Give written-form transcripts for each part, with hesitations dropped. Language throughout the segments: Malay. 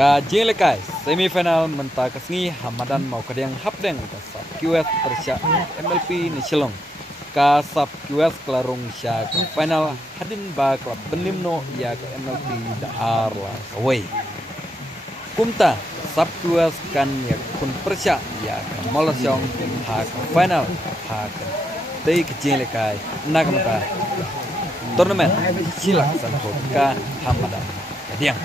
Ka jelekai semifinal mentak kesni Hamadan mau kadang hapdeng kasap QS Persya MLP ni Shillong. Ka sap QS kelarung sya ke final hadin ba klub benimno ya ke MLP daar la kawai. Kumta sap QS kan ya kun Persya ya ke Molasyong ha ke final ha ke tei ke jelekai nakamata turnamen silak sangkut ka Hamadan kadiang.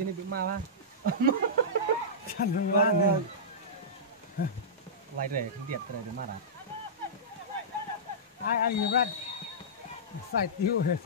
Ini bị mau ha. Chẳng là này. Lại để không tiệt rồi để mà ra. Ai như vậy? Sai tiêu hết.